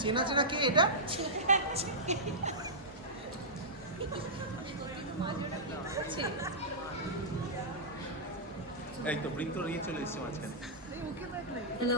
চেনা চেনা কে এটা? এই তো বৃন্দ নিয়ে চলে এসেছে মাঝখানে। Hello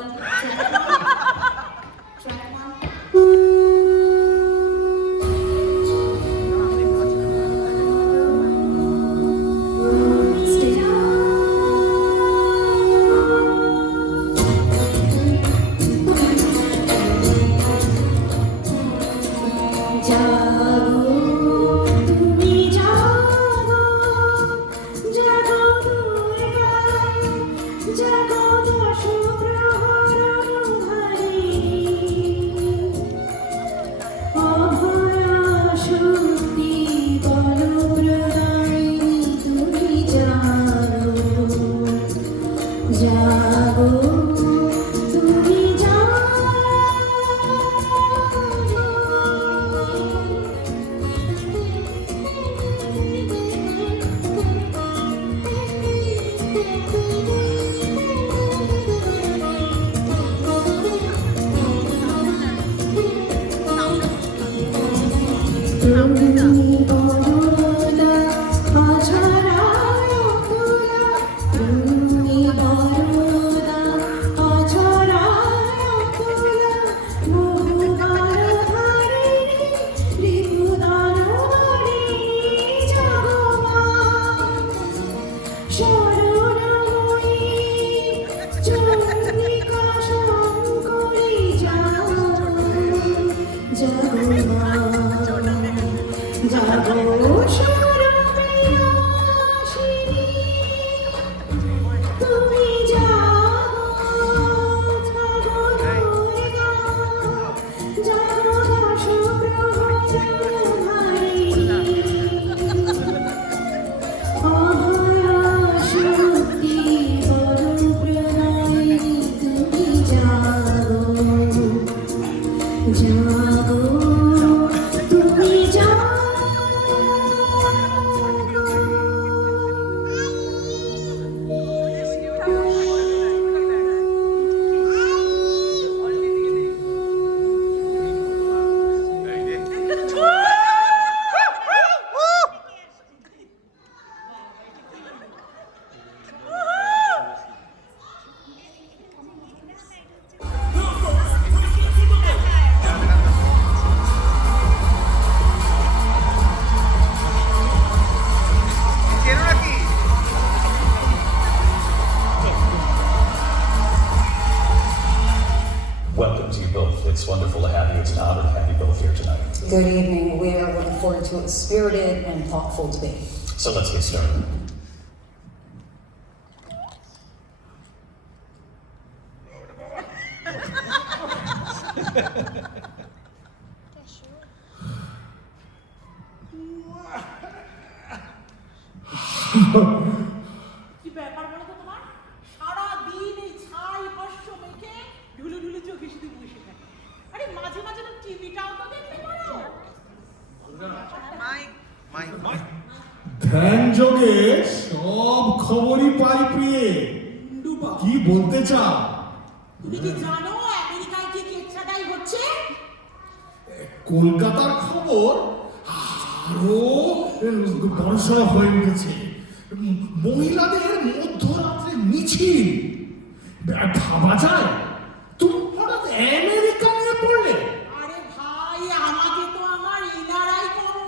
It's wonderful to have you. It's an honor to have you both here tonight. Good evening. We are looking forward to a spirited and thoughtful debate. So let's get started. কি ব্যাপার বলো তো তোমার? সারা দিন এই ছাই ভস্য মেখে ঢুলে ঢুলে চোখে শুধু বসে থাকে। আরে মাঝে মাঝে তো টিভিটাও তো দেখতে পারো। ধ্যান যোগে সব খবরই পাই পেয়ে কি বলতে চাও? তুমি কি জানো আমেরিকায় কি কেচ্ছাটাই হচ্ছে? কলকাতার খবর আরো বড়সড় হয়ে উঠেছে। মহিলাদের মধ্যরাত্রে মিছিল, ভাবা যায় তুমি হঠাৎ আমেরিকা নিয়ে পড়লে? আরে ভাই, আমাকে তো আমার ইনারাই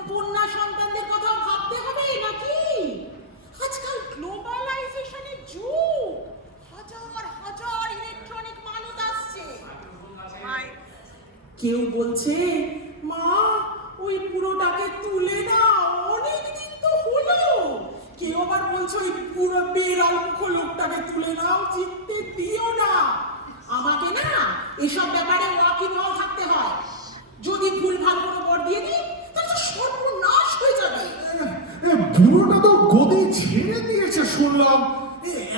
কন্যা সন্তানদের কথা ভাবতে হবে নাকি? আজকাল গ্লোবালাইজেশনের যুগ, হাজার হাজার ইলেকট্রনিক মানত আসছে। কেউ বলছে মা ওই পুরোটাকে তুলে নাও, অনেকদিন তো হলো। কেউ আবার বলছে ওই পুরো বেড়াল মুখ লোকটাকে তুলে নাও, জিততে দিও না। আমাকে না এসব ব্যাপারে ওয়াকিবহাল থাকতে হয়। যদি ভুলভাল কোনো বর দিয়ে দিই তাহলে তো সর্বনাশ হয়ে যাবে। বুড়োটা তো গদি ছেড়ে দিয়েছে শুনলাম।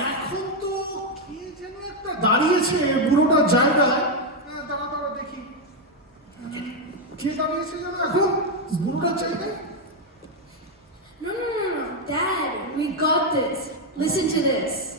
এখন তো কে যেন একটা দাঁড়িয়েছে বুড়োটার জায়গায়। দাঁড়া দেখি কে দাঁড়িয়েছে যেন এখন বুড়োটার জায়গায়। Listen to this.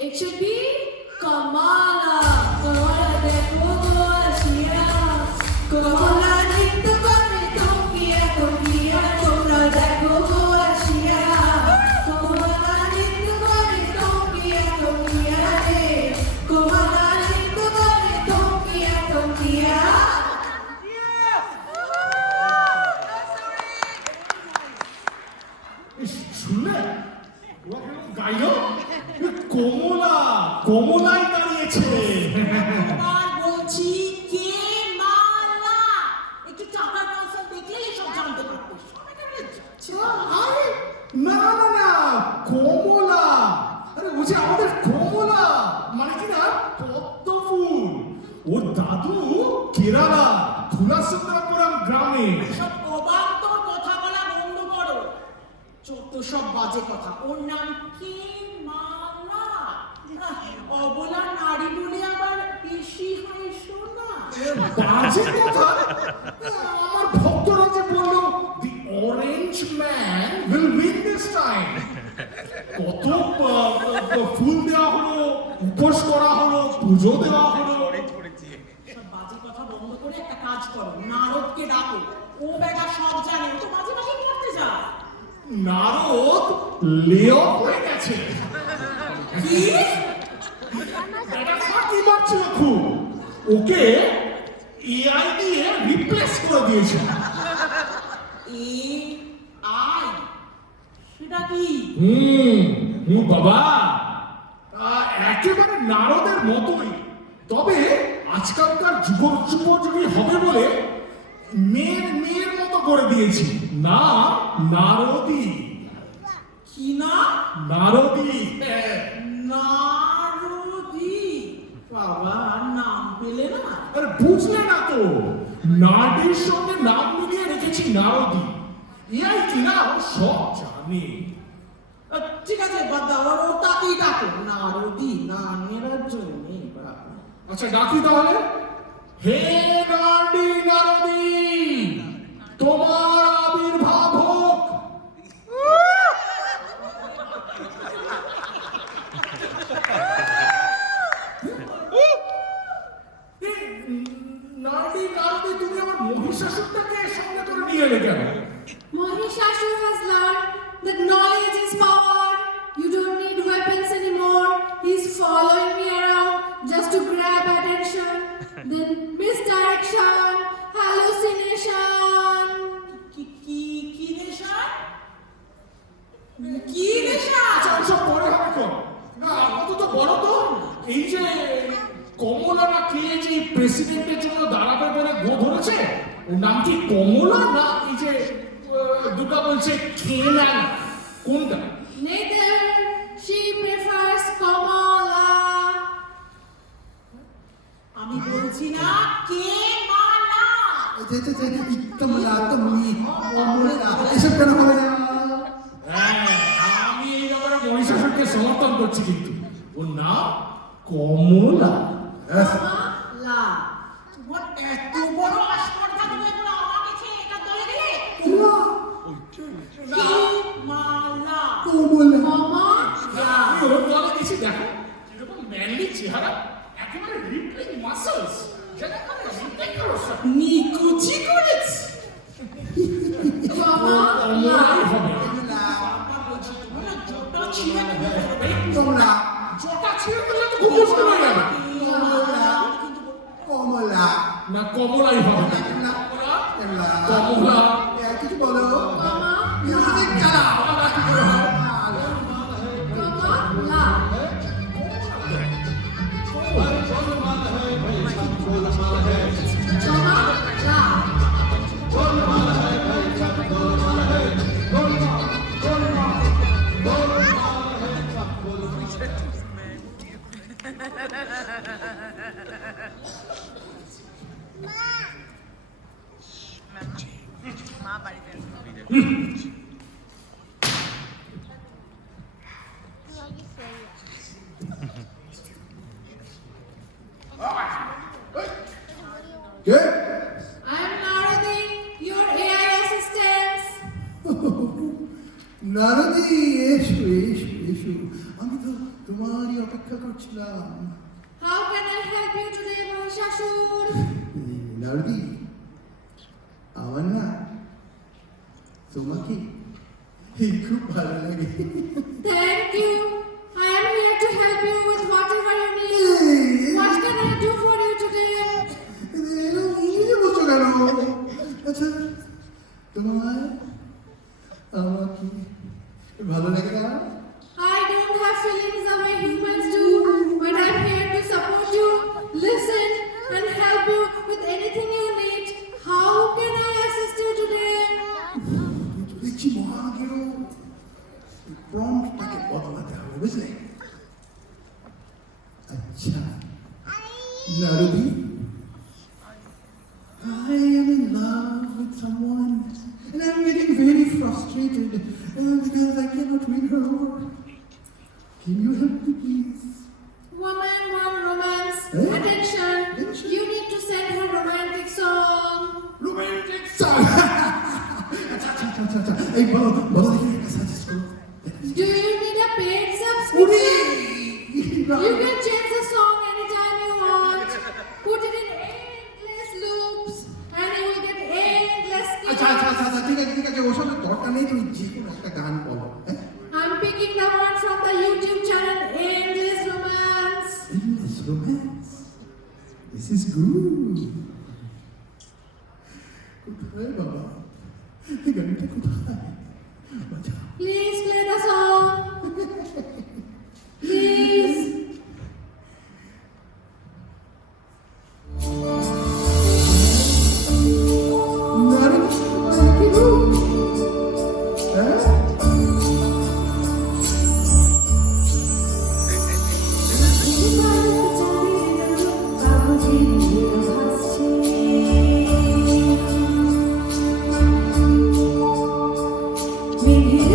It should be Kamala. Kamala dekho go ashiya. Kamala nitto kore tokiya tokiya. Kamala dekho go ashiya. Kamala nitto kore tokiya tokiya re. Kamala nitto kore tokiya tokiya. শুনলে গাইলো কমলা কমলাই দাঁড়িয়েছে আর বলছি কে মালা একটু টাকা পয়সা দেখলে সব জানতে পারতো আরে না না না কমলা আরে ও যে আমাদের কমলা মানে কি না পদ্ম ফুল ওর দাদু কেরালা ধুলাসুন্দরপুরম গ্রামে সব অবান্তর কথা বলা বন্ধ করো যত সব বাজে কথা ওর নাম কে মালা অবলা নারী বলে আবার বেশি হয় শোনা বাজে কথা আমার ভক্তরা যে বললো the orange man will win this time কত ফুল দেওয়া হলো উপোস করা হলো পুজো দেওয়া হলো সব বাজে কথা বন্ধ করে একটা কাজ করো নারদকে ডাকো ও বেটা সব জানে ও তো মাঝে মাঝে করতে যায় নারদ লেও হয়ে গেছে কি এটা ফাঁকি মারছিল খুব ওকে এআই দিয়ে রিপ্লেস করে দিয়েছে আই সেটা কি বাবা একেবারে নারদের মতোই তবে আজকালকার যুগোপযোগী হবে বলে মেয়ের মতো করে দিয়েছি না নারদী কি না নারদী নারদী বাবা নাম পেলে না আরে বুঝলে না তো নারদীর সঙ্গে নাম মিলিয়ে রেখেছি নারদী এআই কি না ও সব জানে ঠিক আছে বাদ দাও আর ওটাকেই ডাকো নারদী নামের জন্য আচ্ছা ডাকি তাহলে হে নারদী তোমার আবির্ভাব হোক নারদী তুমি আমার মহিষাসুরটাকে সঙ্গে করে নিয়ে এলে কেন Mahishasur has learned that knowledge is power. You don't need weapons anymore. He's following me around just to grab at সব পরে হবে তো। না অন্তত বলো তো এই যে কমলা না কে যে প্রেসিডেন্টের জন্য দাঁড়াবে বলে গো ধরেছে, ওর নাম কি কমলা না এই যে দুটা বলছে খেলা, কোনটা? Neither. She prefers Kamala. আমি বলছি না কে মালা। কমলা কমলি কমলা এসব কেন হবে না? হ্যাঁ, আমি এই ব্যাপারে মহিষাসুরকে সমর্থন করছি, কিন্তু ওর নাম কমলা। Kamala. তোমার এত বড় আস্পর্ধা, তুমি এখন আমাকে ছেড়ে এটা দলে দিলে? কে মালা। কমলা Kamala. আমি ওর দলে দিছি, দেখো কিরকম ম্যানলি চেহারা, একেবারে রিপলিং মাসলস, যেন করে রিপলিং করছে। নিকুচি করেছে। Kamala. কমলাই হবে। বাবা বলছি তোমার না জোটা ছিঁড়ে তুমি ধরবে। কমলা জটা ছিঁড়ে ফেললে তো খুব মুশকিল হয়ে যাবে। কমলা না কমলাই হবে না। কমলা কমলা কিছু বলো। Kamala. মিউজিক চালাও। Kamala. Kamala. মা বাড়িতে কে? I am Naradi, your AI assistant. নারদি এসো এসো এসো, আমি তো তোমারই অপেক্ষা করছিলাম। How can I help you today, Mahishasur? নারদি, আমার না তোমাকে খুব ভালো লাগে। Thank you. I am here to help you with whatever you need. What can I do for you today? ইংরেজি বলছো কেন? আচ্ছা, তোমার আমাকে ভালো লাগে না? I don't have feelings the way humans do, but I'm here to support you, listen, and help you with anything you need. How can I assist you today? দেখছি মহাগেও প্রম্পটটাকে বদলাতে হবে, বুঝলে? আচ্ছা নারদি, I am in love with someone and I'm getting very frustrated because I cannot win her over. Can you help me please? Woman want romance. Eh? Attention. Attention. You need to send her romantic song. Romantic song. আচ্ছা এই বলো বলো দেখি একটা suggest করো। Do you need a paid subscription? You can change the song anytime you want. Put it in endless loops and you will get endless আচ্ছা ঠিক আছে ওসবের দরকার নেই, তুমি যে কোনো একটা গান বলো। হ্যাঁ, I'm picking the one from the YouTube channel Endless Romance. Endless romance. This is good. কোথায় বাবা এই গানটা কোথায়? বাজাও। Please play the song. Please. নারী, কি গো? হ্যাঁ? Thank you.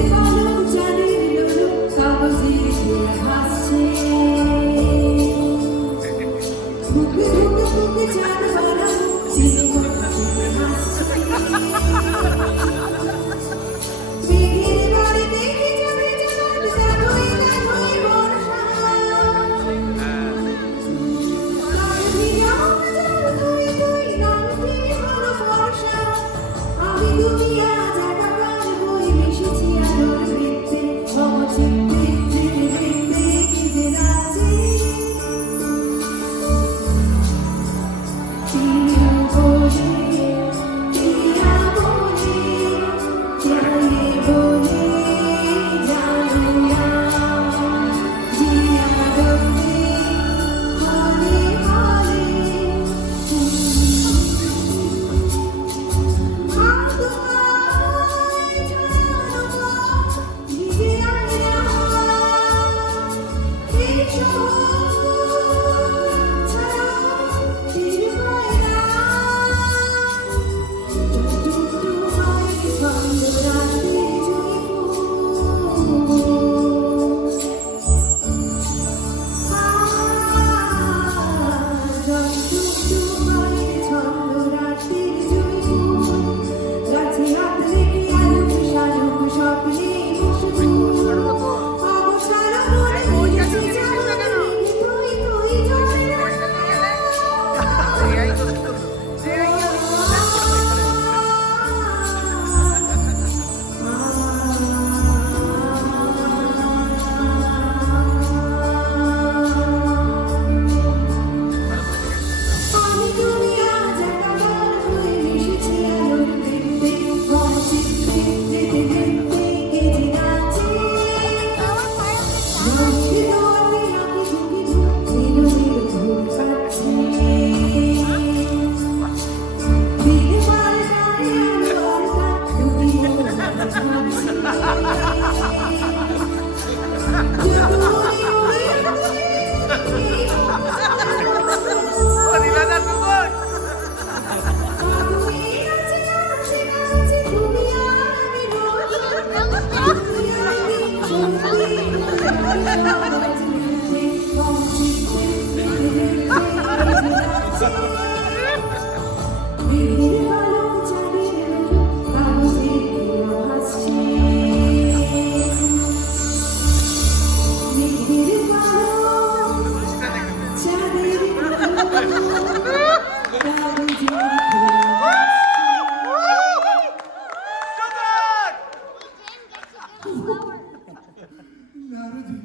নারদী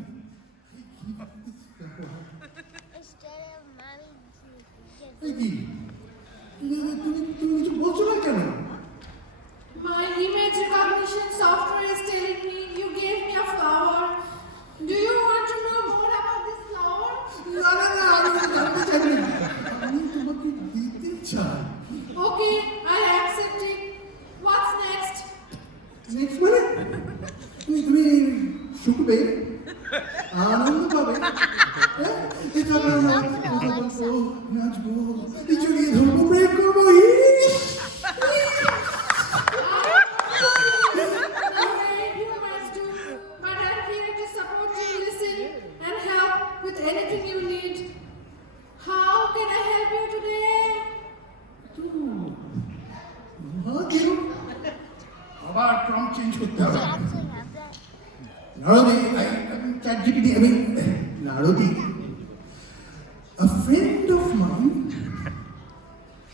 এই কি তুমি কিছু বলছো না কেন? My image recognition software is telling me you gave me a flower. Do you want to know more about this flower? না না না আমি জানতে চাই না, আমি তোমাকে দিতে চাই। Okay, I accept it. What's next? Next মানে তুমি শুকবে, আনন্দ পাবে, হ্যাঁ? এটা আমরা কথা বলবো, নাচবো, জড়িয়ে ধরবো, প্রেম করবো। Alright, you must do. But I'm here to support you, listen, and help with anything you need. How can I help you today? আবার প্রম্পট চেঞ্জ করতে হবে। নারদী, ChatGPT, নারদী, a friend of mine,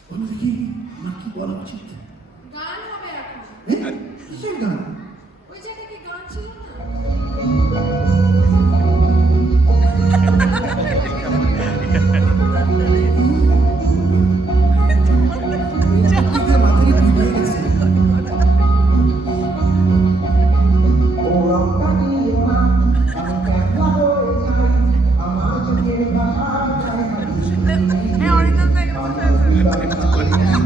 বলো দেখি আমার কি বলা উচিত? গান হবে এখন। কিসের গান? ওই জায়গায় কি গান ছিল না? মাথায় ঘুরে গেছে। অরিজিনাল থেকে বসে আছে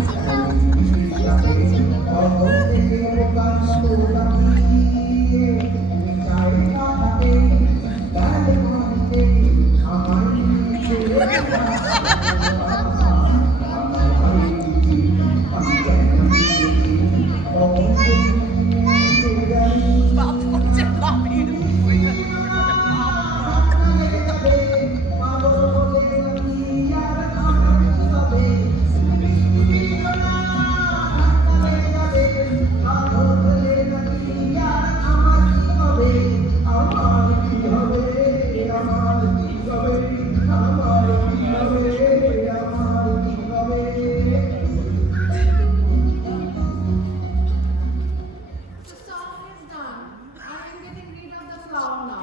The song is done. I am getting rid of the flower now.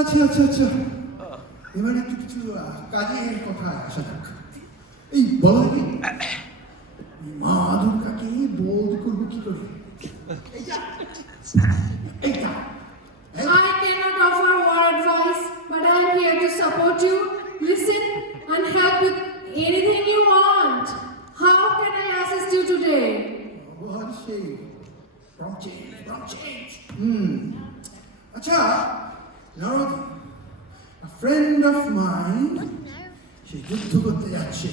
আচ্ছা আচ্ছা আচ্ছা, এবার একটু কিছু কাজের কথা আসা যাক। এই বলো দেখি, মা দুর্গাকে বোধ করবো কি করে? এইটা এইটা I cannot offer war advice, but I am here to support you, listen, and help with anything you want. How can I assist you today? ব্যবহার সেই prompt change. আচ্ছা নারদী, a friend of mine, সে যুদ্ধ করতে যাচ্ছে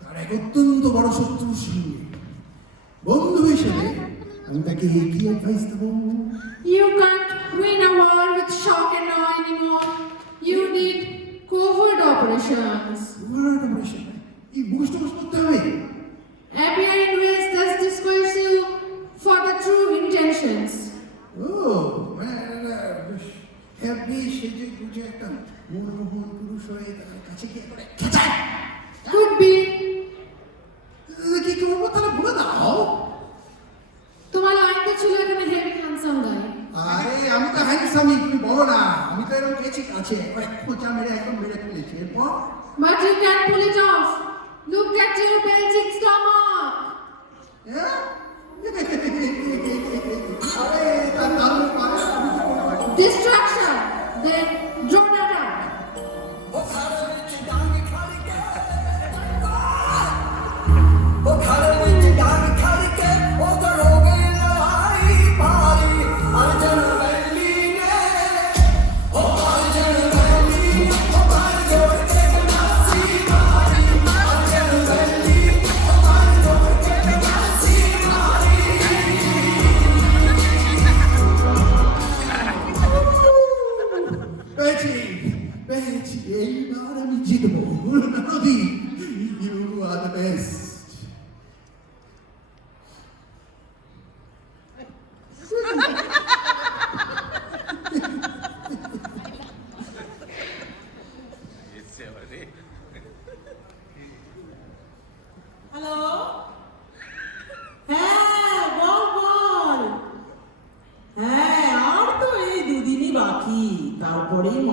তার এক অত্যন্ত বড় শত্রুর সঙ্গে। বন্ধু হিসেবে আমি তাকে কি অ্যাডভাইস দেবো? You can't win a war with shock and awe anymore. You need covert operations. Word operation. এই মুখস্থ করতে হবে। API in ways that discourse you for the true intentions. ও মানে হ্যাপি সেজে গুজে একটা মনমোহন পুরুষ হয়ে তার কাছে গিয়ে করে খেঁচায়। Could be. কি করবো তাহলে বলে দাও। তোমার লাইন তো ছিল এখানে হেভি হ্যান্ডসাম গাই। আরে আমি তো হ্যান্ডসামই, তুমি বলো না, আমি তো এরকম গেছি কাছে একবার খোঁচা মেরে একদম মেরে ফেলেছি। এরপর But you can pull it off. Look at your bulging stomach.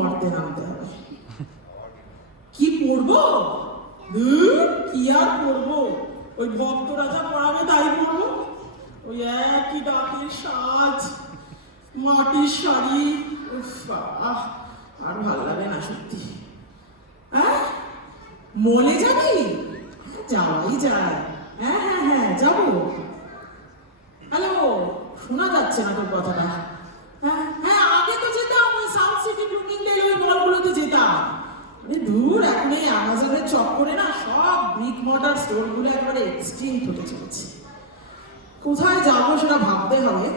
মর্তে নামতে হবে। কি পড়বো? কি আর পড়বো? ওই ভক্ত রাজা পড়াবে তাই পড়বো। ওই একই দাঁতের সাজ, মাটির শাড়ি, উফ বাবা, আর ভালো লাগে না সত্যি। হ্যাঁ, মলে যাবি? যাওয়াই যায়। হ্যাঁ হ্যাঁ হ্যাঁ, যাবো। হ্যালো, শোনা যাচ্ছে না তোর কথাটা। হ্যাঁ হ্যাঁ, আগে তো যেতাম ওই সাউথ সিটি, ব্লুমিংডেল, ওই মলগুলোতে যেতাম। দূর, এখন এই অ্যামাজনের চক্করে না সব ব্রিক মর্টার স্টোরগুলো একেবারে এক্সটিংক্ট হতে চলেছে। কোথায় যাবো সেটা ভাবতে হবে।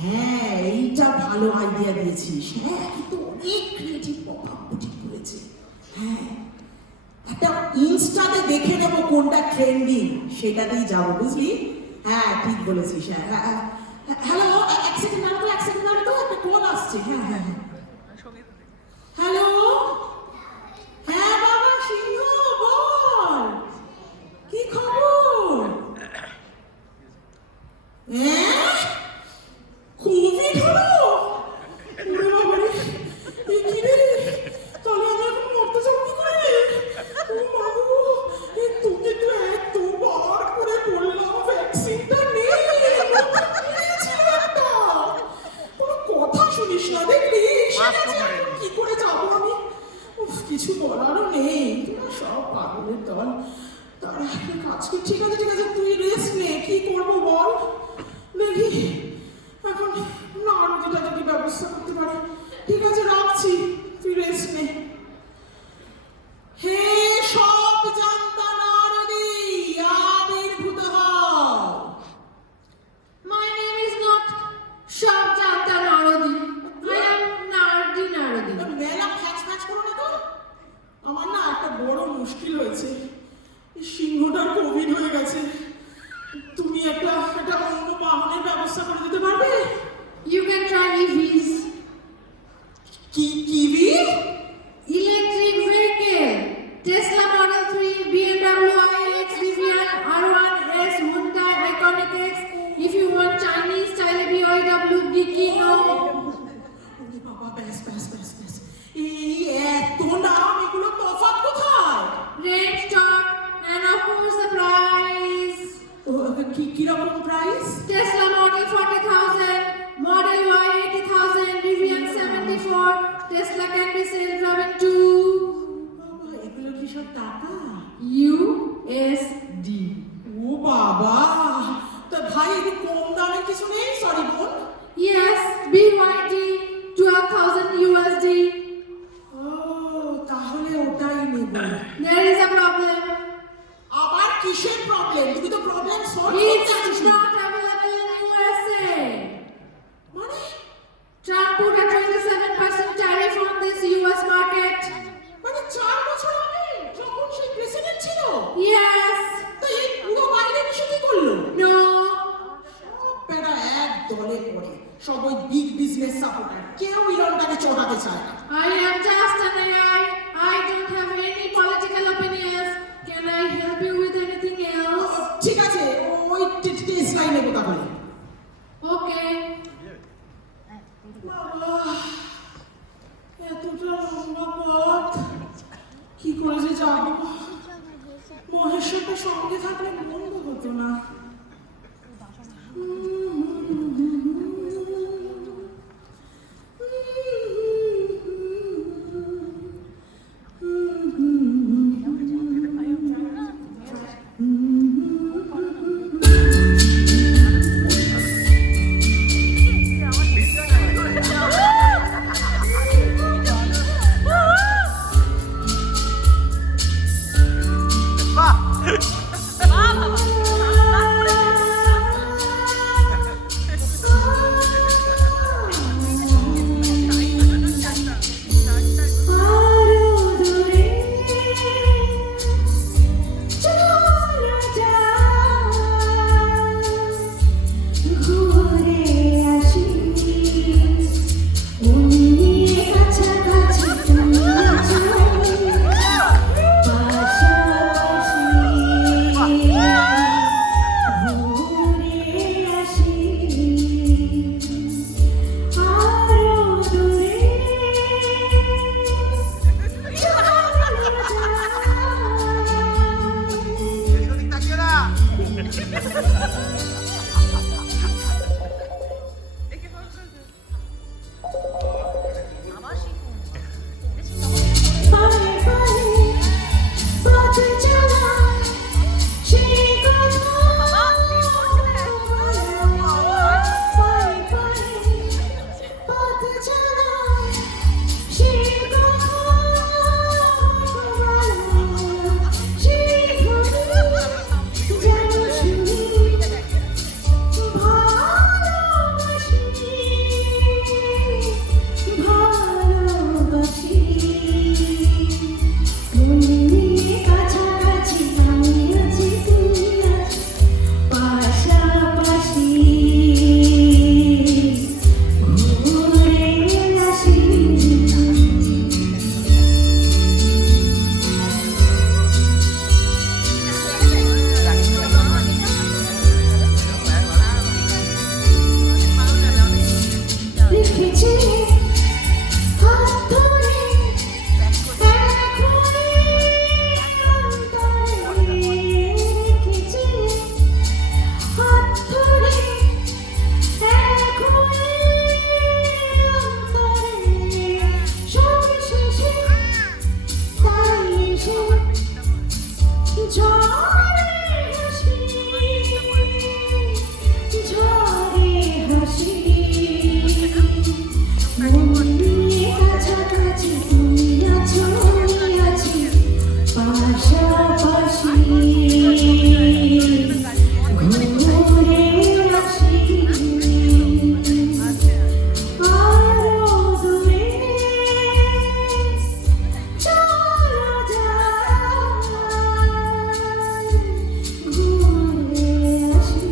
হ্যাঁ, এইটা ভালো আইডিয়া দিয়েছিস। হ্যাঁ, কিন্তু অনেক ক্রিয়েটিভ পপআপ বুটিক করেছে। হ্যাঁ, একটা ইনস্টাতে দেখে নেবো কোনটা ট্রেন্ডিং, সেটাতেই যাবো, বুঝলি? হ্যাঁ, ঠিক বলেছিস। হ্যাঁ, হ্যালো, এক সেকেন্ড দাঁড়াতো, এক সেকেন্ড দাঁড়াতো, একটা কল আসছে। হ্যাঁ হ্যাঁ হ্যাঁ, হ্যালো। হ্যাঁ বাবা সিংহ, বল কি খবর? কোভিড হলো? ওরে বাবা রে, এ কি রে? তাহলে আমি এখন মরতে যাবো কি করে? ও মা গো, তোকে তো এতবার করে বললাম ভ্যাকসিনটা নে, কোনো কথা শুনিস না, দেখলি? কি করে যাবো আমি? কিছু বলারও নেই, তোরা সব পাগলের দল। তারা একটা কাজ কর, ঠিক আছে ঠিক আছে, তুই রেস্ট নে। কি করবো বল দেখি, এখন নারদীটা যদি ব্যবস্থা করতে পারে। ঠিক আছে, রাখছি, তুই রেস্ট নে। হে সব জানতা নারদী, আবির্ভূত হও। My name is not Shabjanta Narodi. I am Nardi Narodi. মেলা ফ্যাচ ফ্যাচ করো না তো। আমার না একটা বড় মুশকিল হয়েছে, সিংহটার কোভিড হয়ে গেছে। তুমি একটা অন্য বাহনের ব্যবস্থা করে দিতে পারবে? You can try EVs. কিবি? Electric vehicle. Tesla Model 3, BMW iX, Rivian, R1S, Hyundai Iconic X. If you want Chinese style BYW, Dickie, no. বাবা, ব্যাস ব্যাস ব্যাস ব্যাস, এই এত নাম, এগুলো তফাৎ কোথায়? Range, torque, and of course the price. কিরকম price? Tesla Model 40,000, Model Y 80,000, Rivian 74. Tesla can be self-driving too. বাবা, এগুলো কি সব টাকা? USD. ও বাবা, তা ভাই একটু কম দামের কিছু নেই? সরি বোন। Yes, BYD 12,000 USD. ও, তাহলে ওটাই নেব। There is a problem. আবার কিসের প্রবলেম? তুমি তো প্রবলেম সলভ It's করতে আসিস না। not available in USA. মানে Trump put a 27% tariff on this US market. 4 বছর আগে যখন সে প্রেসিডেন্ট ছিল? Yes. তো এই পুরো বাইরে এসে কি করলো? No. সব প্যারা এক দলে পড়ে, সব ওই বিগ বিজনেস সাপোর্টার, কেউ ইরানটাকে চড়াতে চায় না। I am just an AI. I don't have any political opinions. Can I help you with anything else? ঠিক আছে, ওই টেসলাই নেবো তাহলে। Okay. বাবা, এতটা লম্বা পথ কি করে যে যাবো? মহেশ্বরটা সঙ্গে থাকলে মন্দ হতো না। বাহ বাবা একে ফোন করছে। আবার শিখুন পায়ে পায়ে পথ চলা সেই কথা পায়ে পায়ে পথ চলা সেই কথা সেই ঘরে যেন শুনি ভালোবাসি ভালোবাসি মনে কাছাকাছি আমি আছি তুমি আছো পাশাপাশি ঘুরে আসি রেখেছি হাত ধরে এখনই অন্তরে রেখেছি হাত ধরে এখনই অন্তরে সব শেষে তাই এসে ঝরে হাসি ঝরে হাসি মনে কাছাকাছি তুমি আছো আমি আছি পাশাপাশি ঘুরে আসি আরো দূরে চলা যায় ঘুরে আসি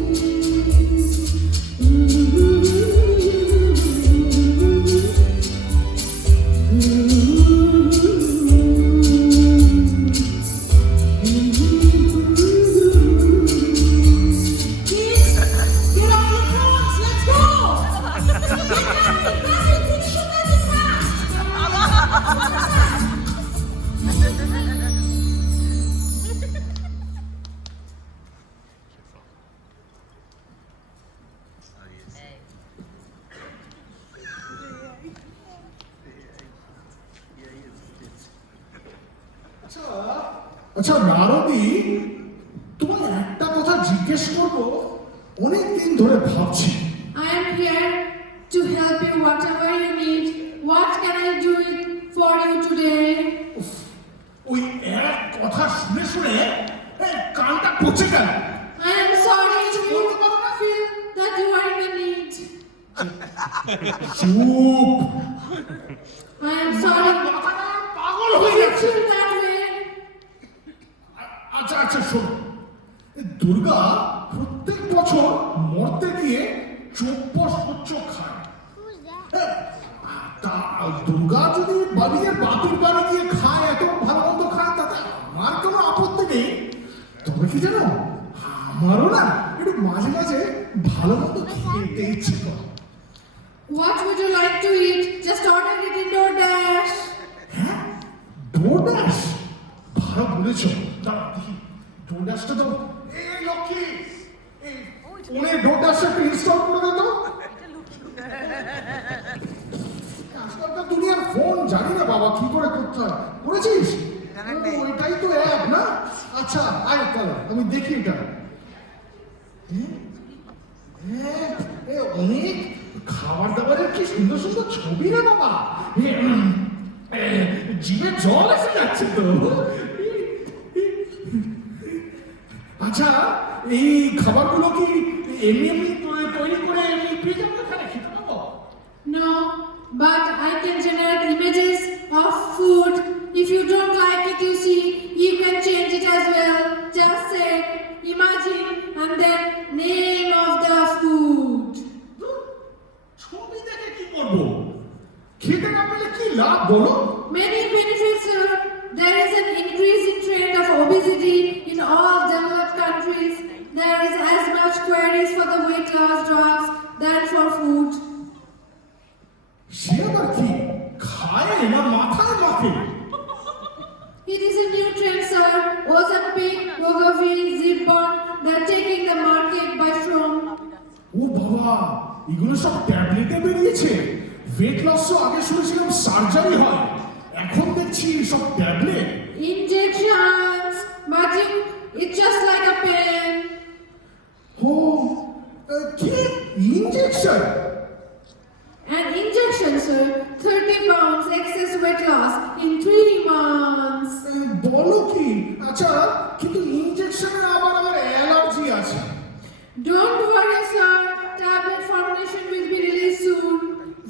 Kids, get on your phones, let's go! Get ready, finish your magic fast! আচ্ছা নারদী, তোমার একটা কথা জিজ্ঞেস করবো, অনেকদিন ধরে ভাবছি। I am here to help you whatever you need. What can I do it for you today? ওই এক কথা শুনে শুনে কানটা পচে গেল। I am sorry to feel that you are in need. চুপ, I am sorry মাথাটা পাগল হয়ে you যাচ্ছে। feel that way. আচ্ছা আচ্ছা শোন, দুর্গা প্রত্যেক বছর মরতে গিয়ে চোপ্পর সহ্য খায়। তা দুর্গা যদি বাড়িয়ে বাতির বাড়ি গিয়ে খায়, এত ভালো মন্দ খায়, তাতে আমার কোনো আপত্তি নেই। তবে কি জানো, আমারও না একটু মাঝে মাঝে ভালো মন্দ খেতে ইচ্ছে করে। What would you like to eat? Just order it in DoorDash. হ্যাঁ, ডোরড্যাশ, ভালো বলেছ। দাঁড়াও দেখি, ডোরড্যাশটা তো এই লক্ষ্মী, এই ফোনে ডোরড্যাশটা ইনস্টল করে দে তো। আজকালকার দুনিয়ার ফোন জানি না বাবা কি করে করতে হয়, করেছিস? ওইটাই তো অ্যাপ না? আচ্ছা আয় তাহলে আমি দেখি এটা। অনেক খাবার দাবারের কি সুন্দর সুন্দর ছবি রে বাবা, জিভে জল এসে যাচ্ছে তো। আচ্ছা, এই খাবারগুলো কি এমনি এমনি তৈরি করে এমনি ফ্রিজে খানে খেতে পাবো? No, but I can generate images of food. If you don't like it, you see, you can change it as well. Just say, imagine, and then name of the food. ছবি দেখে কি করবো? খেতে না পেলে কি লাভ বলো? Many benefits, sir. There is an increasing trend of obesity in all developed countries. There is as much queries for the weight loss drugs than for food. সে আবার কি খায় না মাথায় মাখে? It is a new trend, sir. Ozempic, Wegovy, Zepbound, they're taking the এগুলো সব ট্যাবলেটে বেরিয়েছে। Weight loss তো আগে শুনেছিলাম সার্জারি হয়, এখন দেখছি সব tablet. Injections, but it's just like a pen. ও কি injection? An injection, sir. 30 pounds excess weight loss in 3 months. বলো কি? আচ্ছা, কিন্তু ইনজেকশনের আবার আমার অ্যালার্জি আছে। Don't worry, sir. Tablet formulation will be released soon.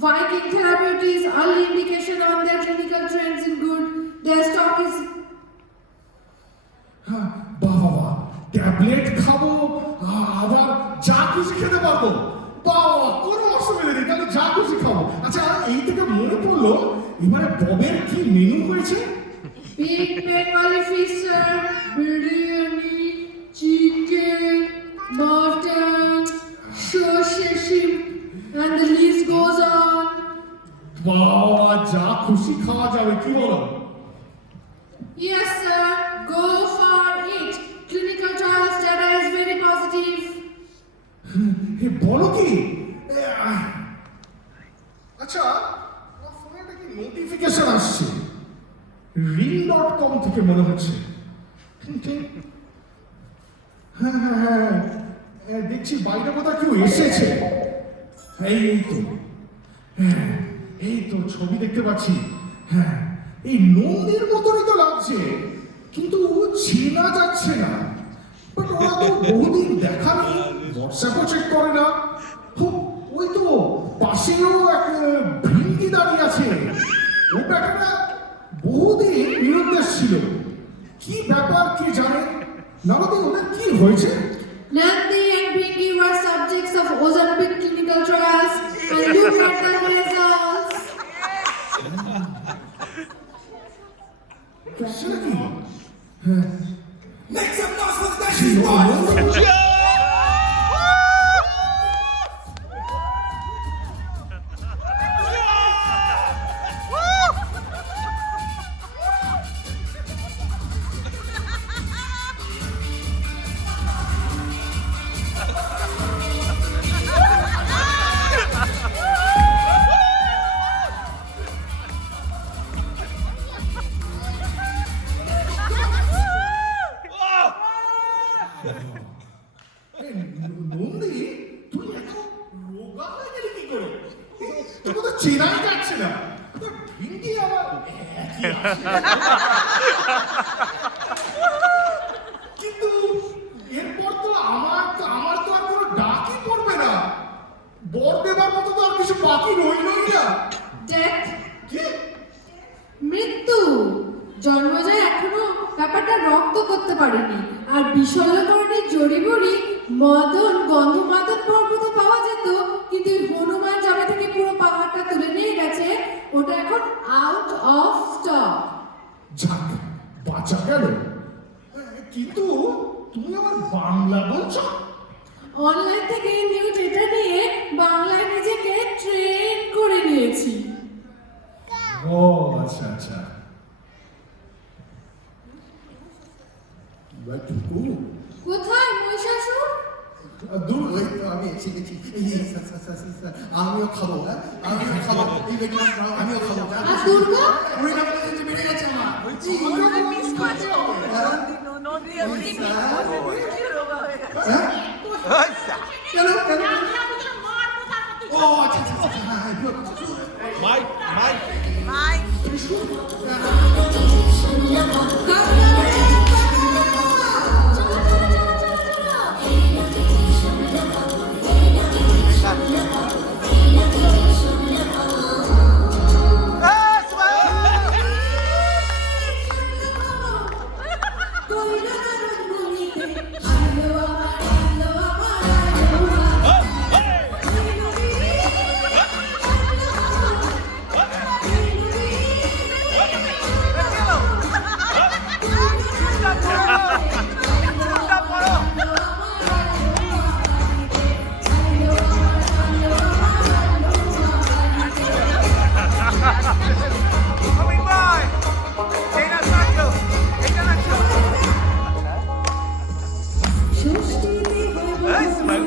Viking Therapeutics early indication on their clinical trends is good. Their stock is বাবা, tablet খাবো আবার যা খুশি খেতে পারবো। বাবা, কোনো অসুবিধা নেই, তাহলে যা খুশি খাবো। আচ্ছা, এই থেকে মনে পড়লো, এবারে ববের কি মেনু হয়েছে? big Bengali fish, sir. Biryani, chicken, mutton, sausage, shrimp, and the list goes on. বাবা, যা খুশি খাওয়া যাবে, কি বলো? Yes, sir. Go for it. Clinical trials data is very positive. হে, বলো কি? আচ্ছা, আমার ফোনে একটা কি নোটিফিকেশন আসছে, ring.com থেকে মনে হচ্ছে। হ্যাঁ, দেখছি বাইরে কোথাও কেউ এসেছে। এই তো ছবি দেখতে পাচ্ছি। হ্যাঁ, এই নন্দীর মতনই তো লাগছে, কিন্তু চেনা যাচ্ছে না। বাট ওরা তো বহুদিন দেখা নেই, হোয়াটসঅ্যাপও চেক করে না। ওই তো পাশেও এক ভিঙ্গি দাঁড়িয়ে আছে, ও ব্যাপারটা বহুদিন নিরুদ্দেশ ছিল। কি ব্যাপার কে জানে? নামতে ওদের কি হয়েছে? Nandi and Pinky were subjects of Ozempic clinical trials and look at the results. সেটা কি? Make some noise for the Dashing Boys! Nandi, তুই এত রোগা হয়ে গেলি কি করে? তোকে তো চেনাই যাচ্ছে না। ভিঙ্গি আবার একই আছে। কিন্তু এরপর তো আমার তো আর কোনো ডাকই পড়বে না। বর দেবার মতো তো আর কিছু বাকি রইলই না। Death, কি? মৃত্যু। জন্মজয় এখনো ব্যাপারটা রক্ত করতে পারেনি, আর বিশল্যকরণের জড়িবড়ি মদন গন্ধমাদন পর্ব তো পাওয়া যেত, কিন্তু এই হনুমান যাবে থেকে পুরো পাহাড়টা তুলে নিয়ে গেছে, ওটা এখন আউট অফ স্টক। যাক, বাঁচা গেল। কিন্তু তুমি আমার বাংলা বলছো? অনলাইন থেকে নিউ ডেটা নিয়ে বাংলায় নিজেকে ট্রেন করে নিয়েছি। ও আচ্ছা আচ্ছা। কোথায় মহিষাসুর? দূর ওই তো আমি এসে গেছি। আমিও খাবো, আমিও খাবো, এই দেখলাম আমিও খাবো। আর দুর্গা? ওই না বলে বেড়ে গেছে আমার। মিস করছো নদী হ্যাঁ? কেন? ও আচ্ছা আচ্ছা আচ্ছা, হ্যাঁ হ্যাঁ। মাইক মাইক মাই Nice, man.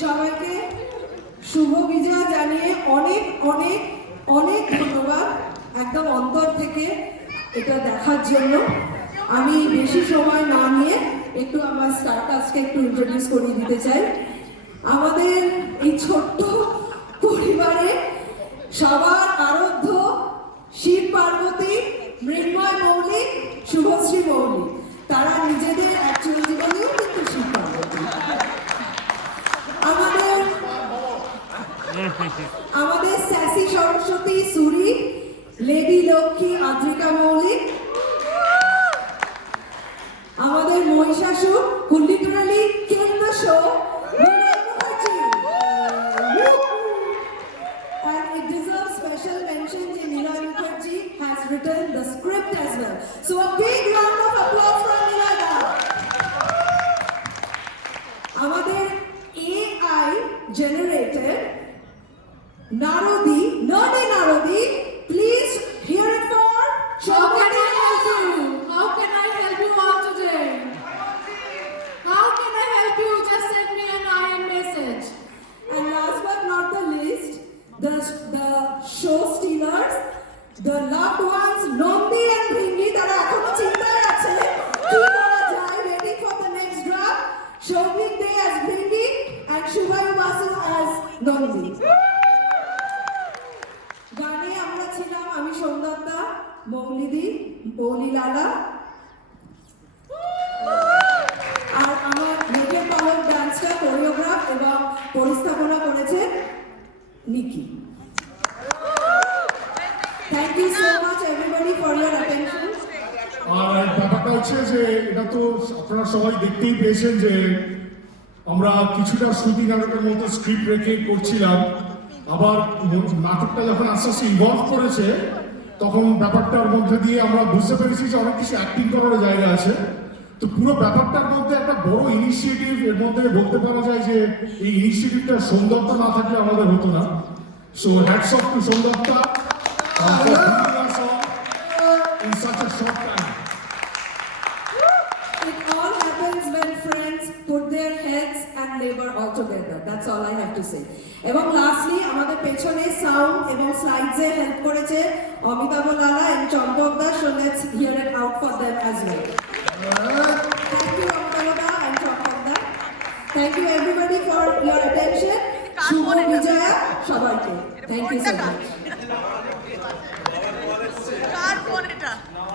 সবাইকে শুভ বিজয় জানিয়ে অনেক অনেক অনেক ধন্যবাদ একদম অন্তর থেকে এটা দেখার জন্য। আমি বেশি সময় না নিয়ে একটু আমার স্টারকাস্টকে একটু ইন্ট্রোডিউস করিয়ে দিতে চাই। আমাদের এই ছোট্ট পরিবারে সবার আরাধ্য শিব পার্বতী, মৃন্ময় মৌলিক, শুভশ্রী মৌলিক, তারা নিজেদের অ্যাকচুয়াল জীবনেও কিন্তু শিব পার্বতী। আমাদের স্যাসি সরস্বতী সুরি, লেডি লক্ষ্মী আদ্রিকা মৌলিক, আমাদের Mahishasur who literally killed the show, Vinay Mukherjee. And it deserves special mention that Vinay Mukherjee has written the script as well. So a big round of applause for Vinay da. আমাদের AI generated Narodi, please hear it for How can I help you? How can I help you all today? How can I help you? Just send me an IM message. And last but not the least, the show stealers, the loved ones, Nondi and Bringi, তারা এখনো চিন্তায় আছে কি করা যায়, waiting for the next draft. Shobhik Dey as Bringi and Shubhayu Basu as Nondi. গানে আমরা ছিলাম আমি সৌন্দর্যা, মৌলিদি, মৌলিলালা, আর আমার মেঘের পালক ডান্সটা কোরিওগ্রাফ এবং পরিস্থাপনা করেছে Nikki. Thank you so much everybody for your attention. আর ব্যাপারটা হচ্ছে যে এটা তো আপনারা সবাই দেখতেই পেয়েছেন যে আমরা কিছুটা শ্রুতি নাটকের মতো স্ক্রিপ্ট রেখে করছিলাম, আবার নাটকটা যখন আস্তে আস্তে ইনভলভ করেছে তখন ব্যাপারটার মধ্যে দিয়ে আমরা বুঝতে পেরেছি যে অনেক কিছু অ্যাক্টিং করার জায়গা আছে। তো পুরো ব্যাপারটার মধ্যে একটা বড় ইনিশিয়েটিভ এর মধ্যে বলতে পারা যায় যে এই ইনিশিয়েটিভটা সৌন্দর্যতা না থাকলে আমাদের হতো না। সো হ্যাটস অফ টু সৌন্দর্যতা in such a short time. It all happens when friends put their heads and labor all together. That's all I have to say. এবং লাস্টলি আমাদের পেছনে সাউন্ড এবং স্লাইডসে হেল্প করেছে অমিতাভ লালা and Champak Das, so let's hear it out for them as well. Thank you Amitabh the and Champak the. Thank you everybody for your attention. শুভ বিজয়া সবাইকে. Thank you so much.